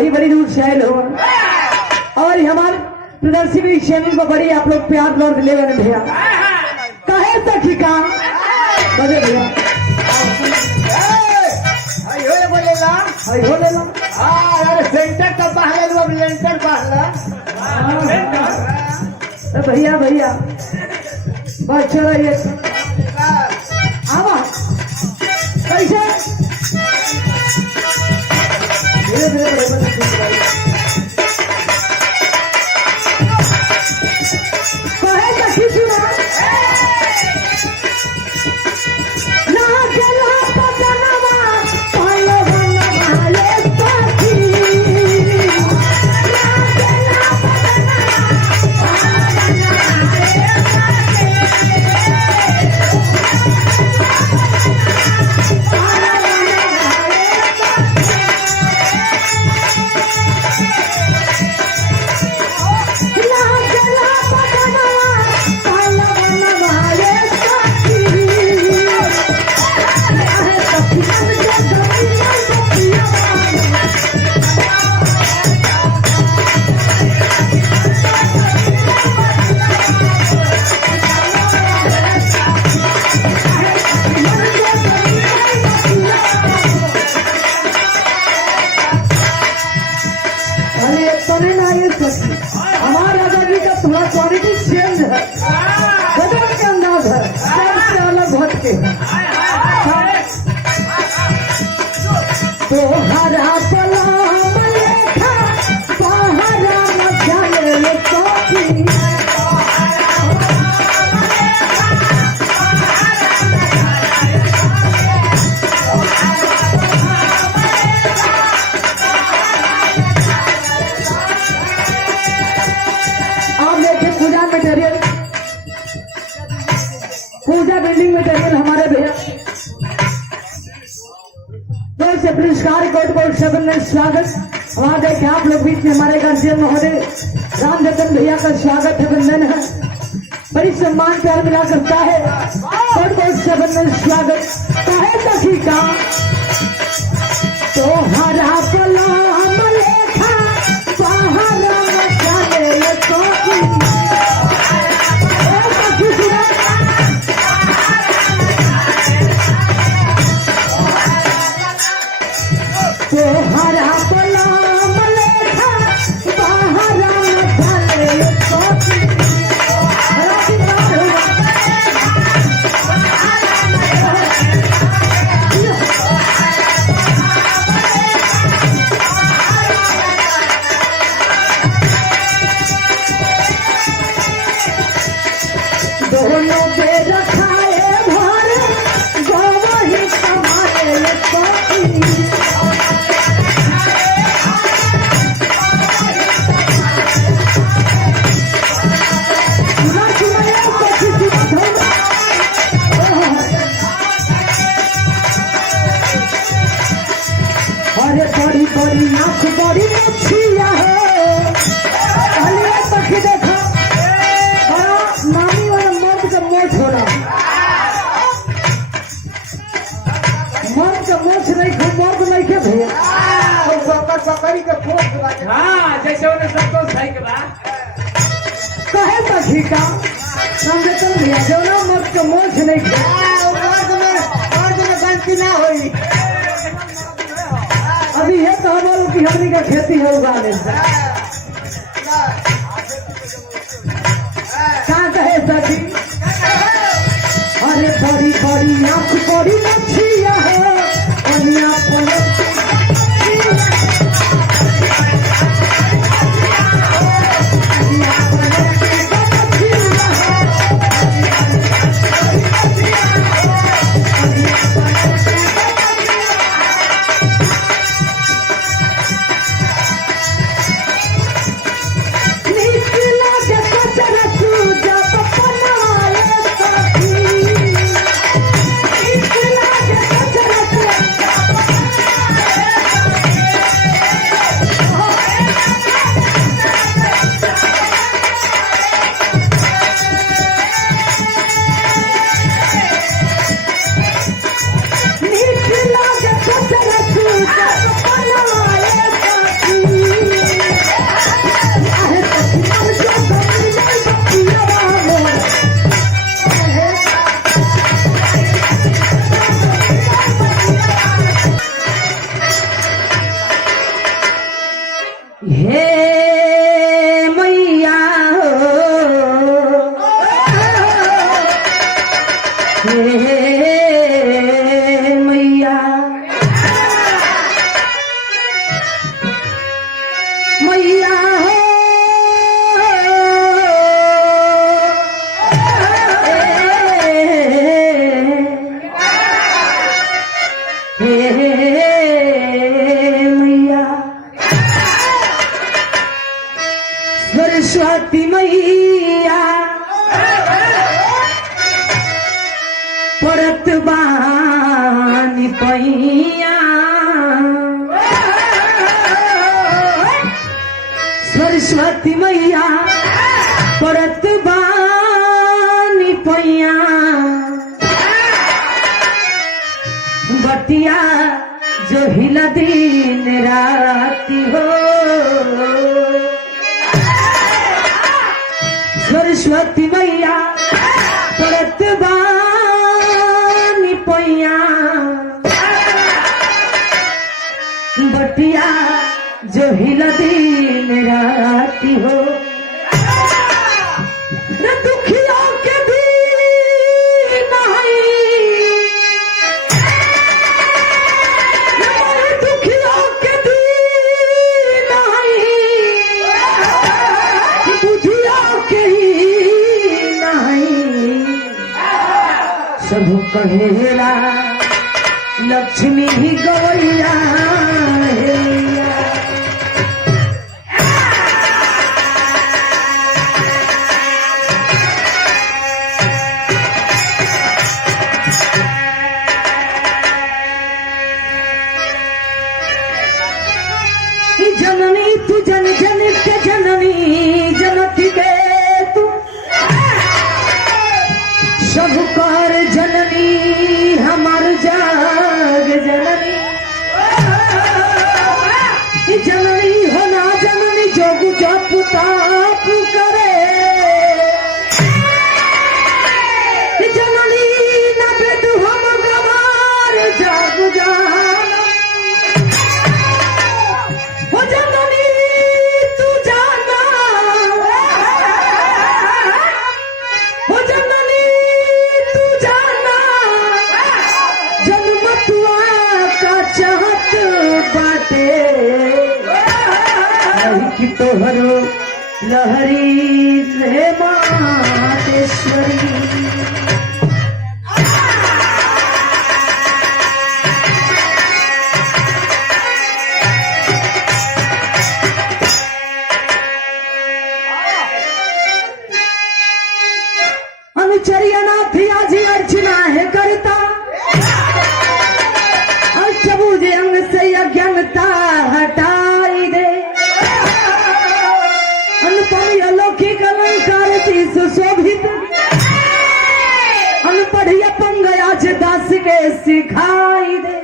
बड़ी बड़ी दूर से आए हो और हमारे प्रदर्शनी चैनल को बड़ी आप लोग प्यार लौट ले भैया कहे तक ही काम बजे भैया हो लेला अरे सेंटर तो बाहर अब लेंटर बाहर भैया भैया बस चलो ये आवा कैसे धीरे धीरे कहे तक ही हमारे राजा जी का थोड़ा क्वालिटी चेंज है गजब के अंदाज है सबसे अलग हटके तो हरा पलाम लेखा पहरा न जाने कॉफी पूजा बिल्डिंग मटेरियल हमारे भैया तो से पुरस्कार कोट कोट शब्द में स्वागत वहां देखे आप लोग बीच में हमारे गार्जियन महोदय राम जतन भैया का स्वागत है वंदन है बड़ी सम्मान प्यार मिला करता है कोट कोट शब्द में स्वागत कहे सखी का तो हरा पलाम लेखा पहरा न जाने कॉफी तो हरा पलाम लेखा पहरा न जाने कॉफी दोनों बेर खाए भर गोवही कमाए कॉफी अरे बड़ी बड़ी आँख बड़ी मछलिया है पहले तक देखो बड़ा नानी वाला मर्द का मोछ हो रहा मर्द का मोछ नहीं खूब मर्द नहीं के भैया पकड़ी के फोट हाँ जैसे उन्हें संतोष है के बाद कहे तक का समझे तो भैया जो ना मर्द का मोछ नहीं खे मर्द में गलती ना हुई अभी ये तो हमारे की हमनी का खेती है उगाने क्या कहे सखी अरे बड़ी बड़ी आँख बड़ी मछलिया है कन्या मैया सरस्वती मैया परत बानी पैया सरस्वती मैया परत बानी पैया बटिया जो हिला दिन राती हो सरस्वती मैया परत बानी पैया बटिया जो हिला दिन राती हो न दुखियों के भी नहीं न दुखियों के भी नहीं बुधियों के ही नहीं सब कहेला लक्ष्मी ही गवैया जननी तू जन जन के जननी जनती के तू सब कर जननी हमार जाग जननी जननी हो ना जननी जोग जप ताप करे जननी न बेटू हम गवार जाग जान हो जननी तू जाना हो जननी तू जाना जन्म तुआ का चाहत बाटे नहीं कि तोहरो लहरी रे मातेश्वरी अनुचर्यनाथ आजी अर्चना है करता अष्टभुज अंग से अज्ञानता हटाई दे अनुपम अलौकिक अलंकार की सुशोभित अनपढ़ पंग आज दास के सिखाई दे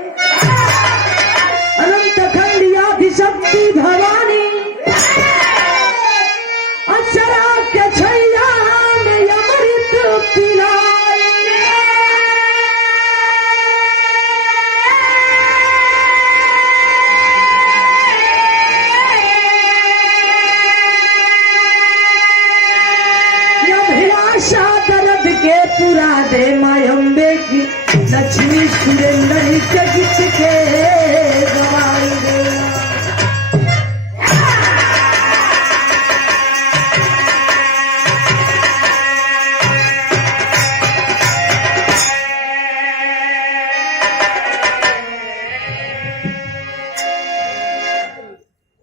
अनंत खंडियाधि शक्ति भवानी अक्षरा के छैया में अमृत पिलाई अभिलाषा दर्द के पुरा दे मायम्बे की लक्ष्मी सुरेंद्र के गीत के गवाई दे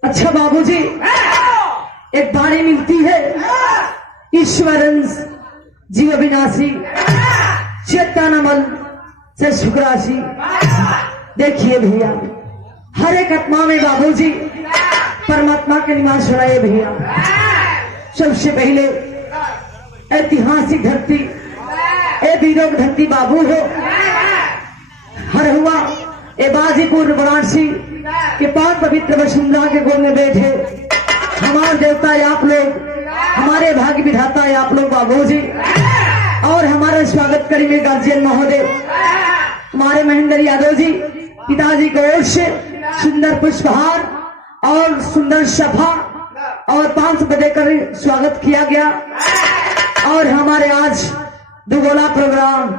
अच्छा बाबूजी एक बाणी मिलती है ईश्वरंस जीव विनाशी चेतनामल से शुक्राशी देखिए भैया हर एक आत्मा में बाबूजी परमात्मा के निवास सुनाए भैया सबसे पहले ऐतिहासिक धरती ए वीरों की धरती बाबू हो हर हुआ ए बाजीपुर वाराणसी के पाक पवित्र वसुंधरा के गोद में बैठे हमारे देवता है आप लोग हमारे भाग्य विधाता है आप लोग बाबूजी और हमारा स्वागत करेंगे गार्जियन महोदय हमारे महेंद्र यादव जी पिताजी की ओर से सुंदर पुष्पहार और सुंदर सफा और 5 बजे कर स्वागत किया गया और हमारे आज दुगोला प्रोग्राम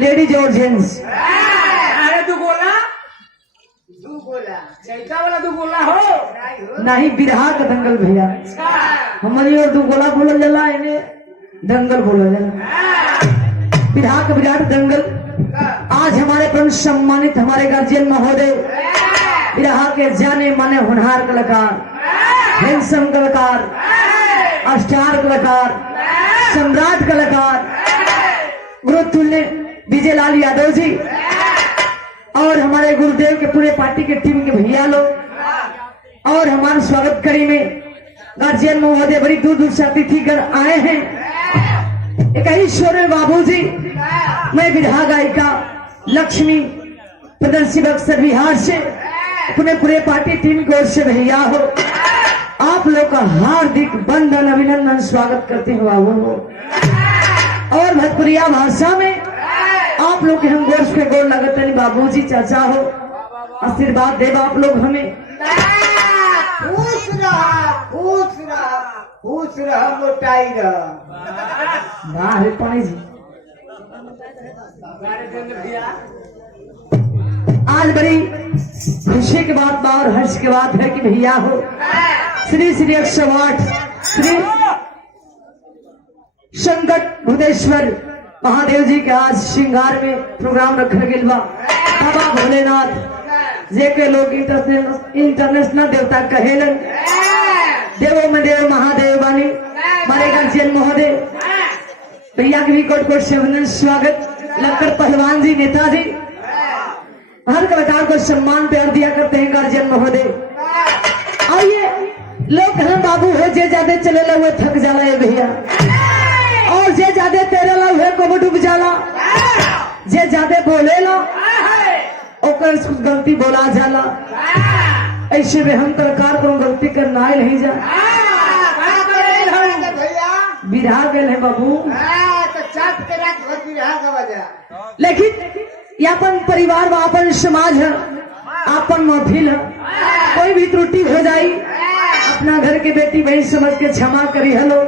लेडीज और जेंट्स अरे दुगोला चैता वाला दुगोला हो नहीं बिरहा का दंगल भैया हमारी और दुगोला बोला जाला इन्हें दंगल बोला जाला बिरहा का विराट दंगल आज हमारे परम सम्मानित हमारे गार्जियन महोदय बिरहा के जाने माने होनहार कलाकार, हैंडसम कलाकार, स्टार कलाकार, सम्राट कलाकार गुरुतुल्य विजय लाल यादव जी और हमारे गुरुदेव के पूरे पार्टी के टीम के भैया लोग और हमारे स्वागत करी में गार्जियन महोदय बड़ी दूर दूर से अतिथिगण आए हैं। एक ऐश्वर्य बाबू जी, मैं विधा गायिका लक्ष्मी प्रदर्शी बक्सर बिहार से अपने पूरे पार्टी टीम की ओर से भैया हो आप लोग का हार्दिक बंधन अभिनंदन स्वागत करते हैं बाबू हो। और भोजपुरिया भाषा में आप लोग के हम गोश पे गोर लगते हैं बाबूजी चाचा हो, आशीर्वाद दे आप लोग हमें। खुश रहा मोटाई रहा। वाह रे पानी जी, आज बड़ी खुशी की बात और हर्ष की बात है कि भैया हो श्री श्री 108 श्री संकट भूतेश्वर महादेव जी के आज श्रृंगार में प्रोग्राम रखल गया बा। बाबा भोलेनाथ जे के लोग इंटरनेशनल देवता कहेलन, देवो में देव महादेव बानी हमारे गार्जियन महोदय भैया के भी कोट कोट से वंदन स्वागत। लक्कर पहलवान जी, नेताजी हर कलाकार को सम्मान प्यार दिया करते हैं गार्जियन महोदय। आइए लोग कहन बाबू हो जे ज्यादा चले ला हुए थक जाला है भैया, और जे ज्यादा तेरे ला हुए को डूब जाला, जे ज्यादा बोले ला ओकर कुछ गलती बोला जाला। ऐसे में हम कलाकार को गलती करना ही नहीं जा विधा गए हैं बाबू। लेकिन ये अपन परिवार व अपन समाज है, अपन महफिल है, कोई भी त्रुटि हो जाई अपना घर के बेटी बहन समझ के क्षमा करी हलो।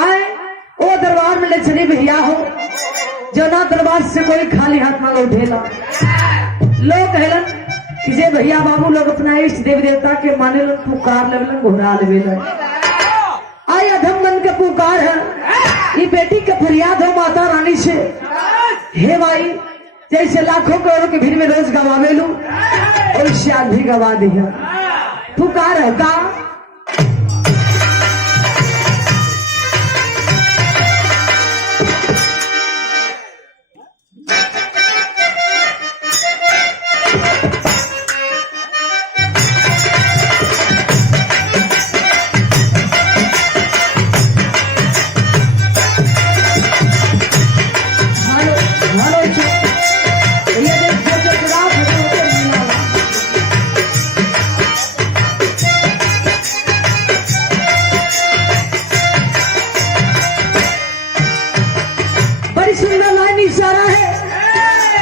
आए वो दरबार में ले चले भैया हो जो ना दरबार से कोई खाली हाथ मांग उठेला। लोग कहलन कि जे भैया बाबू लोग अपना इष्ट देवी देवता के माने लोग पुकार लगलन घुरा लेवेलन। आई अधम मन के पुकार है, ये बेटी के फरियाद हो माता रानी से, हे भाई जैसे लाखों करोड़ों की भीड़ में रोज गवावे लू और इससे आज भी गवा दिया। पुकार है का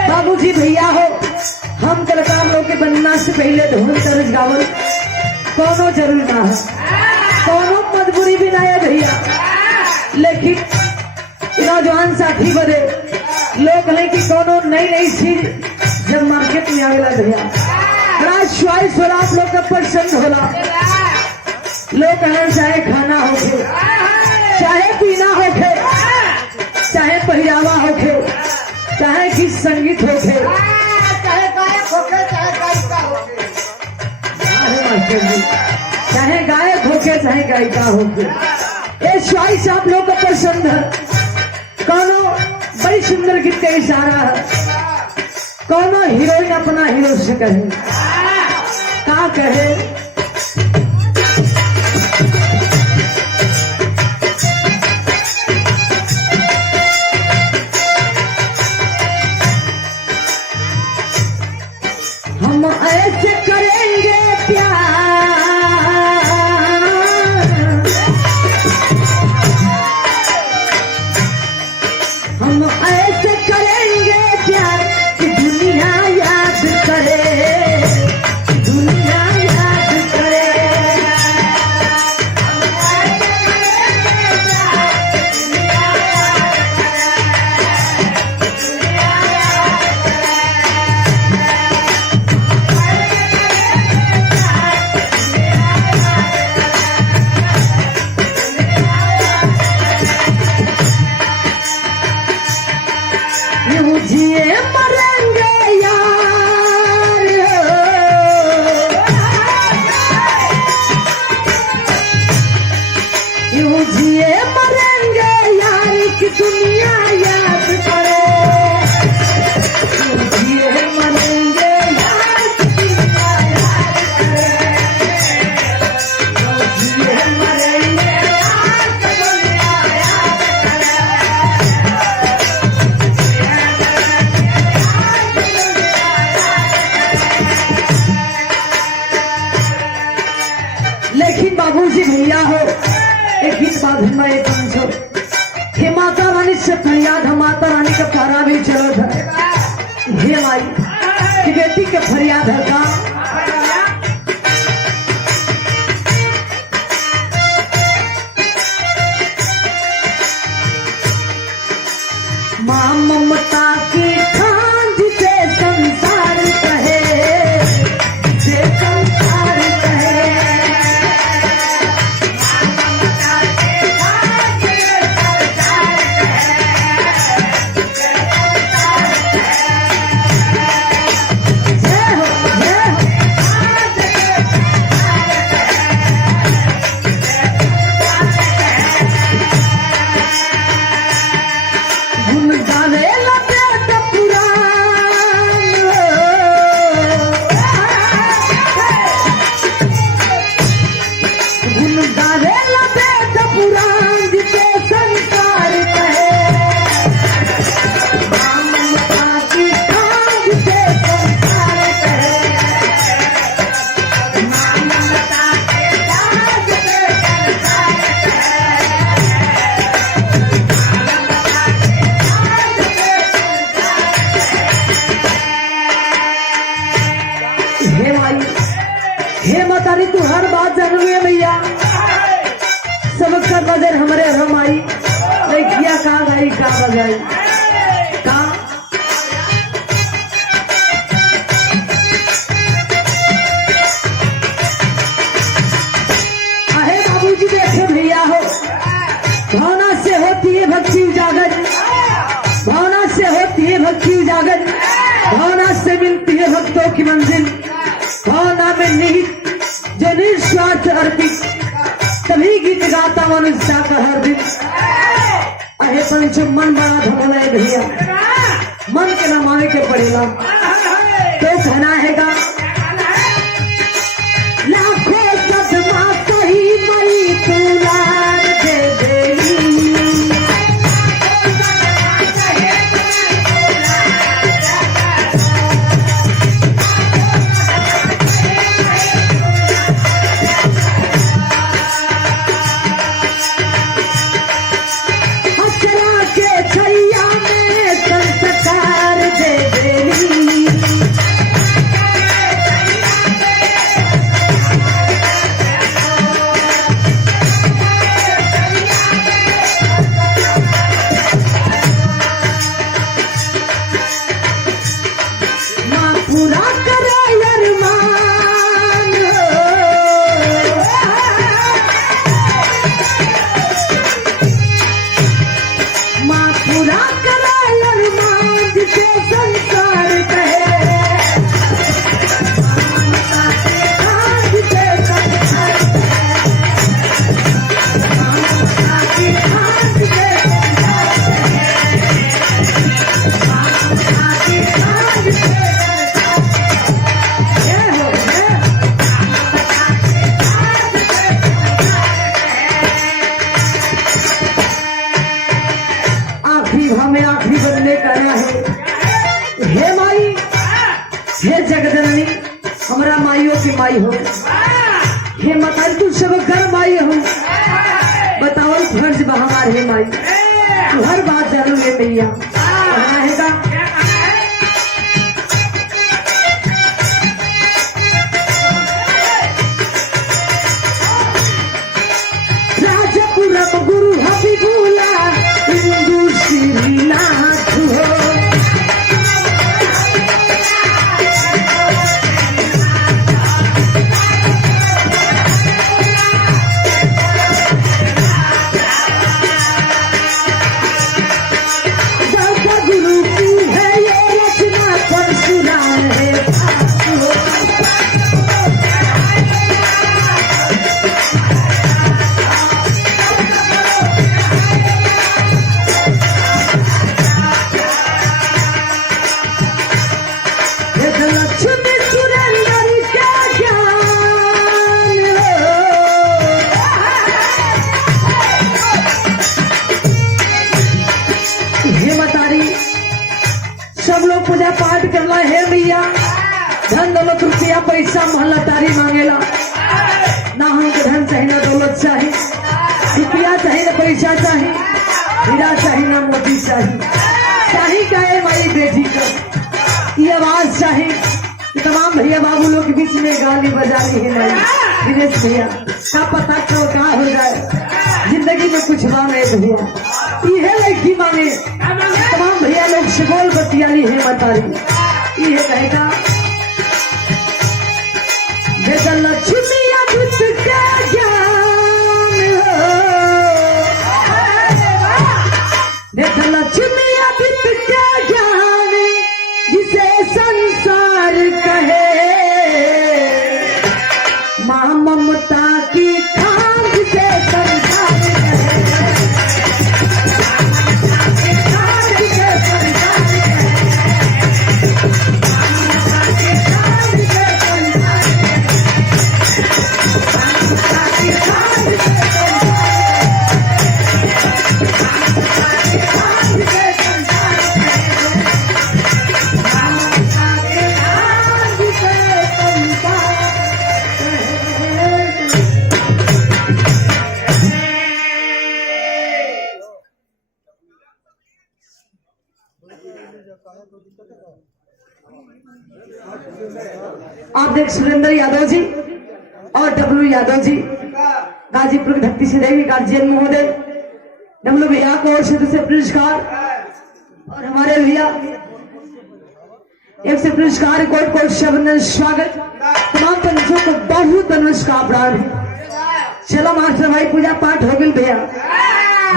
बाबूजी भैया हो हम कलाकार लोग के बनना से पहले धुन तरज गावल कोनो जरूर ना है, कोनो मजबूरी भी ना है भैया। लेकिन नौजवान साथी बदे लोग कहें कि कोनो नई नई चीज जब मार्केट में आवेला भैया बड़ा च्वाइस होला, आप लोग का पसंद होला। लोग कहें चाहे खाना होके, चाहे पीना होके, चाहे पहरावा होके, चाहे कि संगीत होके, चाहे गायक होके, चाहे गायिका होके, चाहे गायक होके, चाहे गायिका होके, ये च्वाइस आप लोग का पसंद है। कोनो बड़ी सुंदर गीत का इशारा है, कोनो हीरोइन अपना हीरो से कहे का कहे हम ऐसे करेंगे प्यार, हम ऐसे करेंगे प्यार कि दुनिया याद करे, दुनिया याद करे। हो एक गीत बाधिन में एक अंशर हे माता रानी से फरियाद है, माता रानी का प्यारा भी चलो था हे माई कि बेटी के फरियाद है का मां ममता की खांड से संसार कहे, से संसार कहे हे मातारी तू हर बात जानू है भैया, सबका नजर हमारे हम आई किया का गाई का बजाई का अहे बाबूजी देखे भैया हो, भावना से होती है भक्ति उजागर, भावना से होती है भक्ति उजागर, भावना से मिलती है भक्तों की मंजिल, भावना में निहित जो निस्वार्थ अर्पित तभी गीत गाता मनुष्य का हर दिन। अहे पंचम मन बड़ा धमला है भैया, मन के न माने के पड़ेगा तो कहना है का लाखों सदमा सही मई तुलार दे देली आखिरी बनने करना है। हे माई, हे जगदननी, हमारा माइयों की माई हो, हे माता तू सब घर माई हो, बताओ फर्ज बहार है माई, तू हर बात जानू है मैया है का राजपुरम गुरु हबीबुल्ला हिंदू श्रीनाथ हो, सब लोग पूजा पाठ करना है भैया, धन दौलत रुपया पैसा मोहल्ला तारी मांगेला ना हमको धन चाहिए ना दौलत चाहिए, रुपया चाहिए ना पैसा चाहिए, हीरा चाहिए ना मोती चाहिए, चाहिए क्या है हमारी बेटी का ये आवाज चाहिए कि तमाम भैया बाबू लोग के बीच में गाली बजानी है नहीं दिनेश भैया का पता कब क्या हो जाए जिंदगी में कुछ मांगे भैया ये लड़की मांगे तमाम भैया लोग से बोल बतियाली है मतारी ये कहेगा बेटा लक्ष्मी अद्भुत का ज्ञान हो बेटा लक्ष्मी अद्भुत का ज्ञान जिसे संसार कहे मां ममता की खान जिसे संसार आप देख सुरेंद्र यादव जी और डब्लू यादव जी गाजीपुर की धरती से देवी गार्जियन महोदय डब्लू भैया को और से पुरस्कार और हमारे भैया एक से पुरस्कार कोट कोट शब्द स्वागत तमाम पंचों को बहुत नमस्कार प्राण चलो मास्टर भाई पूजा पाठ हो गई भैया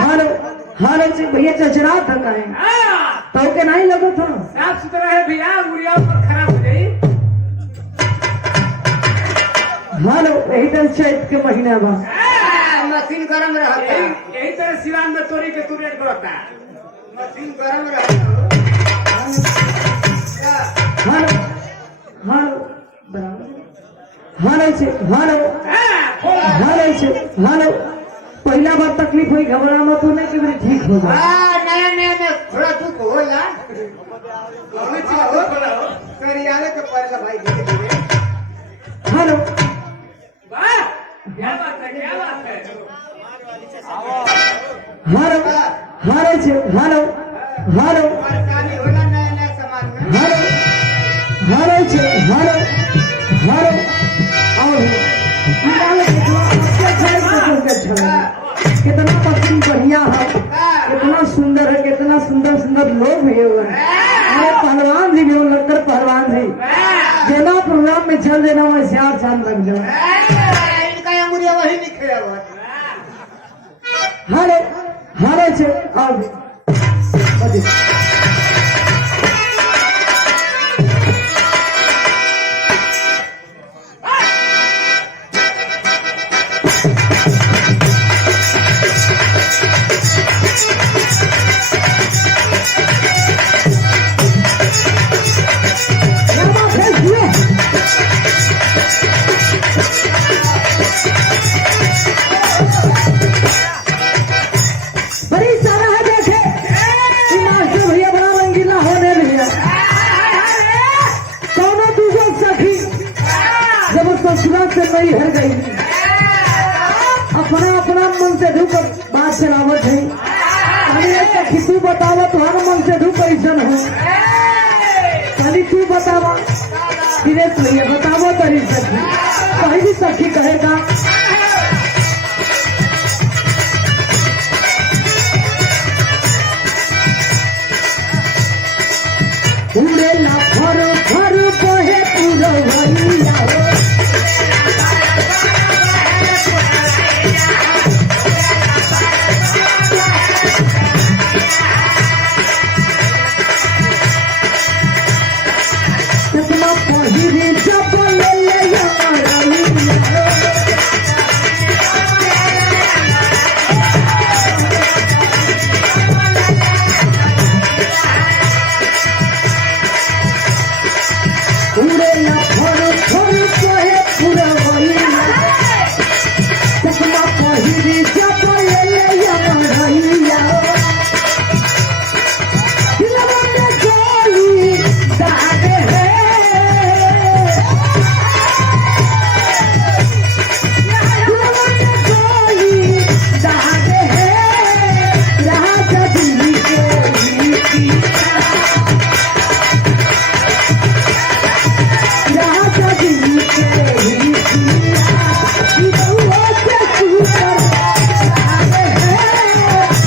हेलो हेलो से भैया चचरा थका है तो के नहीं लगो था साफ सुथरा है भैया मुड़िया पर खराब हो गई हेलो यही तरह चैत के महीना बा मशीन गरम रहता यही तरह सिवान में तोरी के तू रेट करता मशीन गरम रहता हेलो हेलो हेलो से हेलो हेलो से हेलो पहला बार तकलीफ हुई घबरा मत होने की मेरी ठीक हो जाए नया नया थोड़ा दुख होला करियाले के पड़ेगा भाई धीरे धीरे हेलो वाह क्या बात है हेलो हेलो से हेलो हेलो परेशानी होला नया नया सामान में हेलो हेलो से हेलो हेलो और कितना पत्नी बढ़िया है कितना सुंदर है कितना सुंदर सुंदर लोग भी हमारे पहलवान जी भी लड़कर पहलवान जी जेना प्रोग्राम में चल देना वहाँ चार चांद लग जाए इनका अंगुरिया वही लिखे हुआ हेलो हेलो से आओ बड़ी सारा है देखे मास्टर भैया बड़ा रंगीला होने भैया कौनो दूसरा सखी जब ससुराल से नहीं हर गई अपना अपना मन से ढूक बात चलावत है अरे सखी तू बतावा तुम्हारा मन से ढूक कैसन हो खाली तू बतावा धीरे भैया बतावा तरी सखी पहली सखी कहेगा उड़ेला फर फर बहे पुरवैया हो कितना पहिरी जब ले ले उड़ेला फर